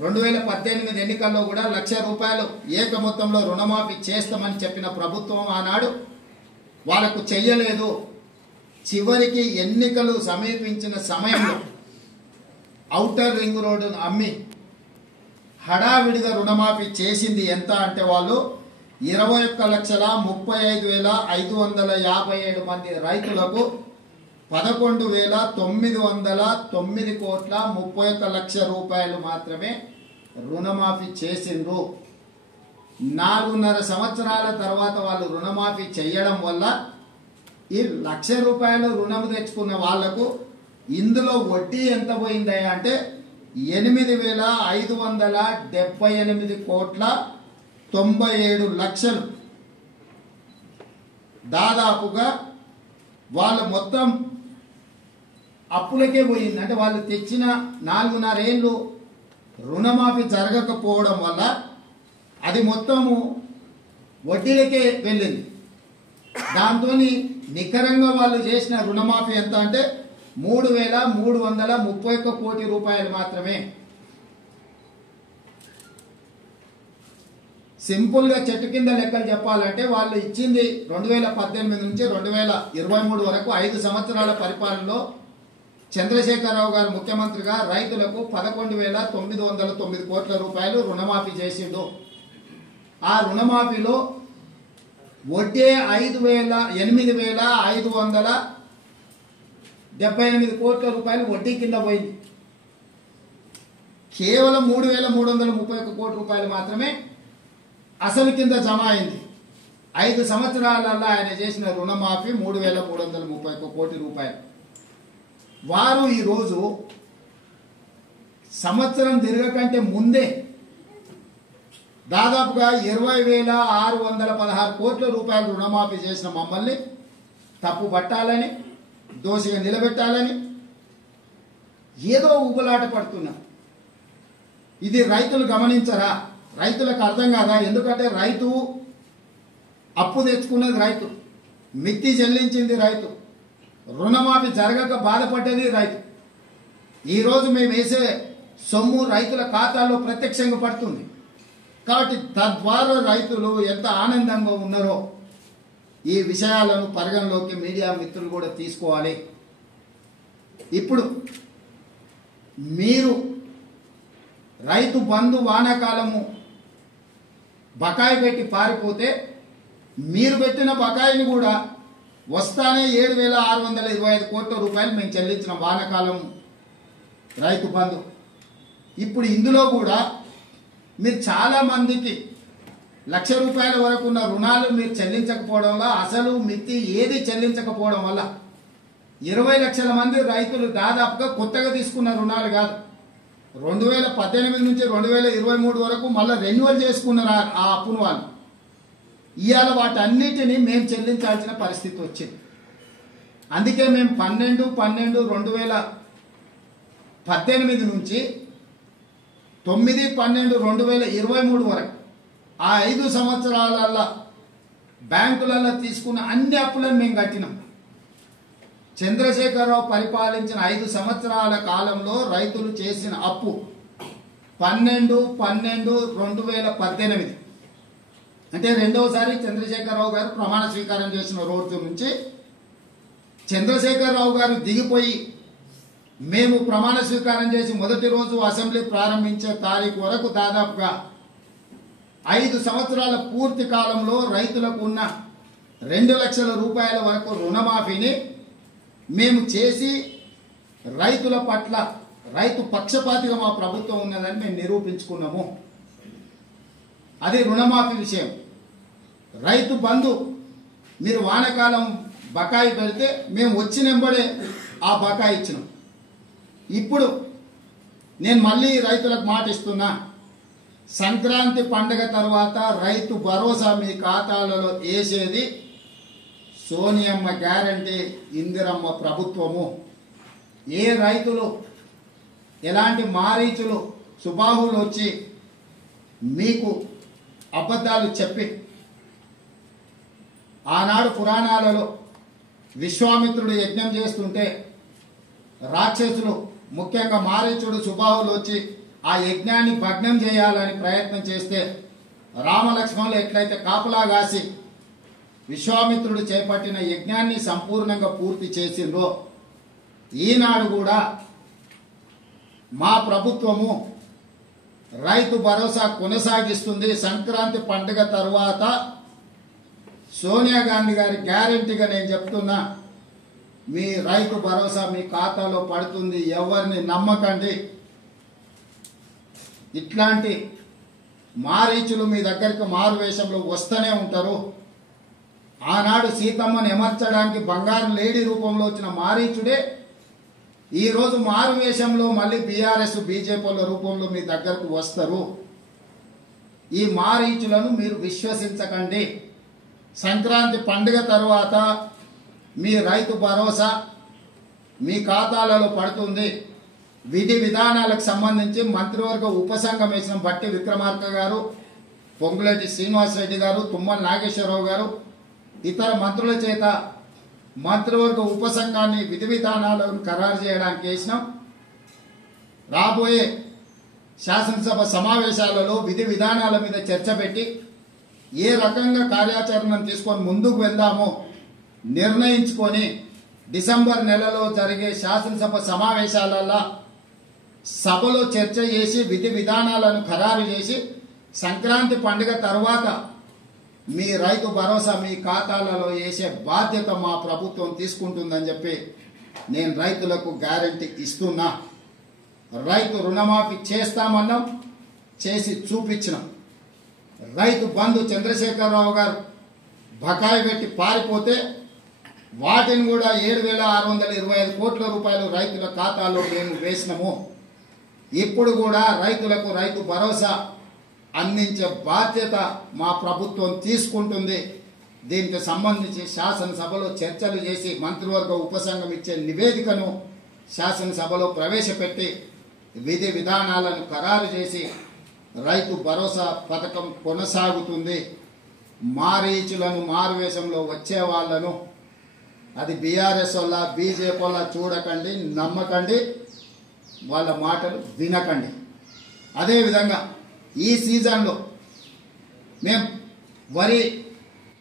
2018 ఎన్నికల్లో కూడా ₹1,00,000 ఏక మొత్తంలో రుణమాఫీ చేస్తామని చెప్పిన ప్రభుత్వం ఆనాడు వాళ్ళకు చెయ్యలేదు. చివరికి ఎన్నికలు సమీపించిన సమయంలో ఔటర్ రింగ్ రోడ్డును అమ్మి హడావిడిగా రుణమాఫీ చేసింది ఎంత అంటే వాళ్ళు 21,35,557 మంది రైతులకు 11,909 కోట్ల 31 లక్షల రూపాయలు మాత్రమే రుణమాఫీ చేసిండ్రు. 4.5 సంవత్సరాల తర్వాత వాళ్ళు రుణమాఫీ చేయడం వల్ల ఈ ₹1,00,000 రుణం తెచ్చుకున్న వాళ్లకు ఇందులో వడ్డీ ఎంత పోయిందయ్యా అంటే 8,578 కోట్ల 97 లక్షలు. దాదాపుగా వాళ్ళు మొత్తం అప్పులకే పోయింది. అంటే వాళ్ళు తెచ్చిన 4.5 ఏళ్ళు రుణమాఫీ జరగకపోవడం వల్ల అది మొత్తము వడ్డీలకే వెళ్ళింది. దాంతో నికరంగా వాళ్ళు చేసిన రుణమాఫీ ఎంత అంటే 3,331 కోటి రూపాయలు మాత్రమే. సింపుల్ గా చెట్టు కింద లెక్కలు చెప్పాలంటే వాళ్ళు ఇచ్చింది 2018 నుంచి 2023 వరకు 5 సంవత్సరాల పరిపాలనలో చంద్రశేఖరరావు గారు ముఖ్యమంత్రిగా రైతులకు 11,909 కోట్ల రూపాయలు రుణమాఫీ చేసిండు. ఆ రుణమాఫీలో వడ్డీ 8,578 కోట్ల రూపాయలు వడ్డీ కింద పోయింది. కేవలం 3,331 కోట్ల రూపాయలు మాత్రమే అసలు కింద జమ అయింది. 5 సంవత్సరాలలో ఆయన చేసిన రుణమాఫీ 3,331 కోటి రూపాయలు. వారు ఈరోజు సంవత్సరం తిరగకంటే ముందే దాదాపుగా 20,616 కోట్ల రూపాయలు రుణమాఫీ చేసిన మమ్మల్ని తప్పు పట్టాలని, దోషిగా నిలబెట్టాలని ఏదో ఊబలాట పడుతున్నారు. ఇది రైతులు గమనించరా? రైతులకు అర్థం కాదా? ఎందుకంటే రైతు అప్పు తెచ్చుకున్నది రైతు, మిత్తి చెల్లించింది రైతు, రుణమాఫీ జరగక బాధపడ్డది రైతు. ఈరోజు మేము వేసే సొమ్ము రైతుల ఖాతాలో ప్రత్యక్షంగా పడుతుంది. కాబట్టి తద్వారా రైతులు ఎంత ఆనందంగా ఉన్నారో ఈ విషయాలను పరిగణలోకి మీడియా మిత్రులు కూడా తీసుకోవాలి. ఇప్పుడు మీరు రైతు బంధు వానాకాలము బకాయి పెట్టి పారిపోతే మీరు పెట్టిన బకాయిని కూడా వస్తానే 7,625 కోట్ల రూపాయలు మేము చెల్లించిన వానాకాలం రైతు బంధు. ఇప్పుడు ఇందులో కూడా మీరు చాలా మందికి ₹1,00,000 వరకు ఉన్న రుణాలు మీరు చెల్లించకపోవడం వల్ల, అసలు మిత్తి ఏది చెల్లించకపోవడం వల్ల 20 లక్షల మంది రైతులు దాదాపుగా కొత్తగా తీసుకున్న రుణాలు కాదు, 2018 నుంచి 2023 వరకు మళ్ళీ రెన్యువల్ చేసుకున్నారు ఆ అప్పును వాళ్ళు. ఇవాళ వాటన్నిటినీ మేము చెల్లించాల్సిన పరిస్థితి వచ్చింది. అందుకే మేము 12/12/2018 నుంచి 9/12/2023 వరకు ఆ 5 సంవత్సరాలలో బ్యాంకులలో తీసుకున్న అన్ని అప్పులను మేము కట్టినాం. చంద్రశేఖరరావు పరిపాలించిన 5 సంవత్సరాల కాలంలో రైతులు చేసిన అప్పు 12/12/2018 అంటే రెండవసారి చంద్రశేఖరరావు గారు ప్రమాణ స్వీకారం చేసిన రోజు నుంచి చంద్రశేఖరరావు గారు దిగిపోయి మేము ప్రమాణ స్వీకారం చేసి మొదటి రోజు అసెంబ్లీ ప్రారంభించే తారీఖు వరకు దాదాపుగా 5 సంవత్సరాల పూర్తి కాలంలో రైతులకు ఉన్న 2 లక్షల రూపాయల వరకు రుణమాఫీని మేము చేసి రైతుల పట్ల రైతు పక్షపాతిగా మా ప్రభుత్వం ఉన్నదని మేము నిరూపించుకున్నాము. అది రుణమాఫీ విషయం. రైతు బంధు మీరు వానాకాలం బకాయి పెడితే మేము వచ్చినెంబడే ఆ బకాయి ఇచ్చినాం. ఇప్పుడు నేను మళ్ళీ రైతులకు మాట ఇస్తున్నా, సంక్రాంతి పండుగ తర్వాత రైతు భరోసా మీ ఖాతాలలో వేసేది సోనియమ్మ గ్యారంటీ, ఇందిరమ్మ ప్రభుత్వము. ఏ రైతులు ఎలాంటి మారీచులు సుబాహులు వచ్చి మీకు అబద్ధాలు చెప్పి ఆనాడు పురాణాలలో విశ్వామిత్రుడు యజ్ఞం చేస్తుంటే రాక్షసులు ముఖ్యంగా మారీచుడు సుబాహులు వచ్చి ఆ యజ్ఞాన్ని భగ్నం చేయాలని ప్రయత్నం చేస్తే రామలక్ష్మణులు ఎట్లయితే కాపలా కాసి విశ్వామిత్రుడు చేపట్టిన యజ్ఞాన్ని సంపూర్ణంగా పూర్తి చేసిండ్రో ఈనాడు కూడా మా ప్రభుత్వము రైతు భరోసా కొనసాగిస్తుంది. సంక్రాంతి పండుగ తరువాత సోనియా గాంధీ గారి గ్యారెంటీగా నేను చెప్తున్నా, మీ రైతు భరోసా మీ ఖాతాలో పడుతుంది. ఎవరిని నమ్మకండి. ఇట్లాంటి మారీచులు మీ దగ్గరికి మారు వేషంలో వస్తూనే ఉంటారు. ఆనాడు సీతమ్మను ఎమర్చడానికి బంగారు లేడీ రూపంలో వచ్చిన మారీచుడే ఈరోజు మారు వేషంలో మళ్ళీ బీఆర్ఎస్ బీజేపీల రూపంలో మీ దగ్గరకు వస్తారు. ఈ మారీచులను మీరు విశ్వసించకండి. సంక్రాంతి పండుగ తరువాత మీ రైతు భరోసా మీ ఖాతాలలో పడుతుంది. విధి విధానాలకు సంబంధించి మంత్రివర్గ ఉపసంఘం వేసిన బట్టి విక్రమార్క గారు, పొంగులేటి శ్రీనివాసరెడ్డి గారు, తుమ్మల నాగేశ్వరరావు గారు, ఇతర మంత్రుల చేత మంత్రివర్గ ఉపసంఘాన్ని విధి విధానాలను ఖరారు చేయడానికి వేసినాం. రాబోయే శాసనసభ సమావేశాలలో విధి విధానాల మీద చర్చ పెట్టి ఏ రకంగా కార్యాచరణను తీసుకొని ముందుకు వెళ్దామో నిర్ణయించుకొని డిసెంబర్ నెలలో జరిగే శాసనసభ సమావేశాలలో సభలో చర్చ చేసి విధి విధానాలను ఖరారు చేసి సంక్రాంతి పండుగ తర్వాత మీ రైతు భరోసా మీ ఖాతాలలో వేసే బాధ్యత మా ప్రభుత్వం తీసుకుంటుందని చెప్పి నేను రైతులకు గ్యారెంటీ ఇస్తున్నా. రైతు రుణమాఫీ చేస్తామన్నాం, చేసి చూపించినాం. రైతు బంధు చంద్రశేఖరరావు గారు బకాయి పెట్టి పారిపోతే వాటిని కూడా 7,625 కోట్ల రూపాయలు రైతుల ఖాతాలో మేము వేసినాము. ఇప్పుడు కూడా రైతులకు రైతు భరోసా అందించే బాధ్యత మా ప్రభుత్వం తీసుకుంటుంది. దీనికి సంబంధించి శాసనసభలో చర్చలు చేసి మంత్రివర్గ ఉపసంఘం ఇచ్చే నివేదికను శాసనసభలో ప్రవేశపెట్టి విధి విధానాలను ఖరారు చేసి రైతు భరోసా పథకం కొనసాగుతుంది. మారీచులను మారువేషంలో వచ్చే వాళ్ళను, అది బీఆర్ఎస్ వల్ల బీజేపీ వల్ల చూడకండి, నమ్మకండి, వాళ్ళ మాటలు వినకండి. అదేవిధంగా ఈ సీజన్లో మేము వరి